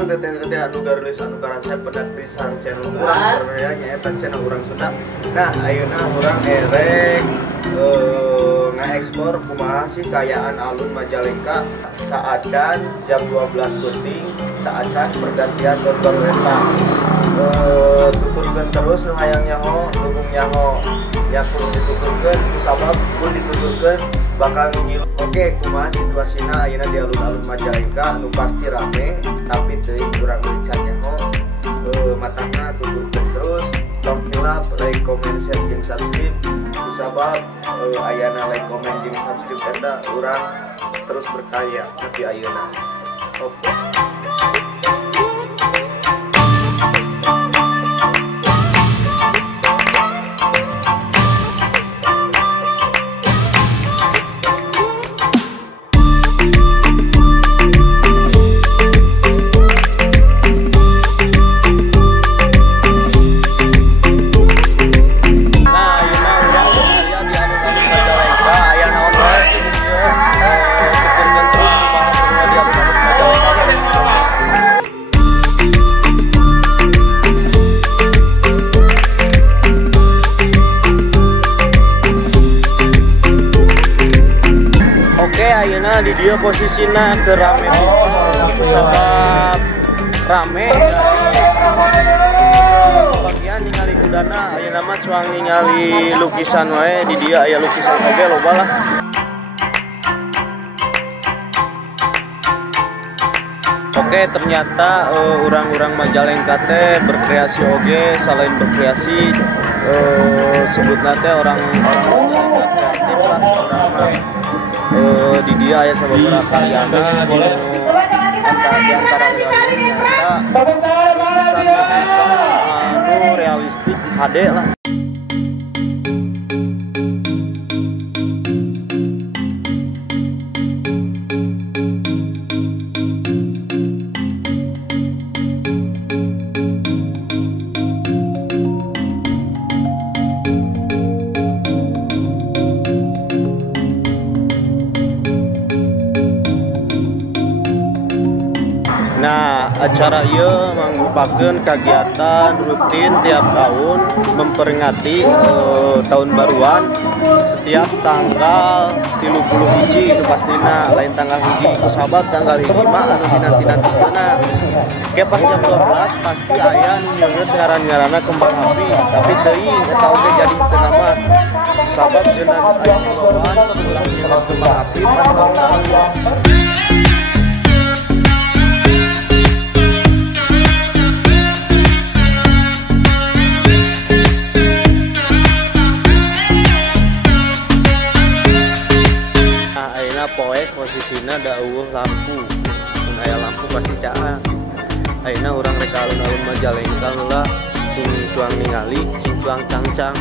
urang teteh anu garulis anu karasa pedak pisan channel urang Surabaya nyaeta channel urang Sunda. Nah ayeuna urang erek ngekspor kumaha sih kayaan alun Majalengka saacan jam 12 penting saacan pergantian tahun baru eta tuturkeun terus nu hayang nyaho dukung nyaho yakun dituturkeun sabab kun dituturkeun bakal ngijil. Oke kumaha situasina ayeuna di alun-alun Majalengka nu pasti rame tapi teuing urang bisa nyaho matangna tuturkeun terus tong hilap like comment share jeung subscribe sabab ayana like comment jeung subscribe eta urang terus berkarya tapi ayeuna. Oke. Ayeuna di dia posisinya ke rame sabab rame bagian ningali kudana ayeuna mah cuang ningali lukisan wae di dia aya lukisan oge loba lah. Oke ternyata orang-orang Majalengka teh berkreasi oge selain berkreasi sebutna teh orang-orang Majalengka kreatif lah orang di dia ya sababaraha karyana di antara ternyata anu realistik HD lah. Nah, acara ieu mangrupakeun kagiatan rutin tiap tahun memperingati tahun baruan setiap tanggal 30 hiji itu pastina lain tanggal hiji sahabat tanggal hiji mah anu dinanti-nantikeuna ke pas jam 12 pasti aya nu nyeungeut ngaran-ngaranna kembang api tapi teuing eta oge jadi teu nama sahabat geuna geus aya pengalaman ulang nyeungeut kembang api pas tahun baru. Poek posisina da eueuh lampu mun aya lampu pasti caa ayeuna urang rek alun-alun Majalengka heula cing cuang ningali cing cuang cangcang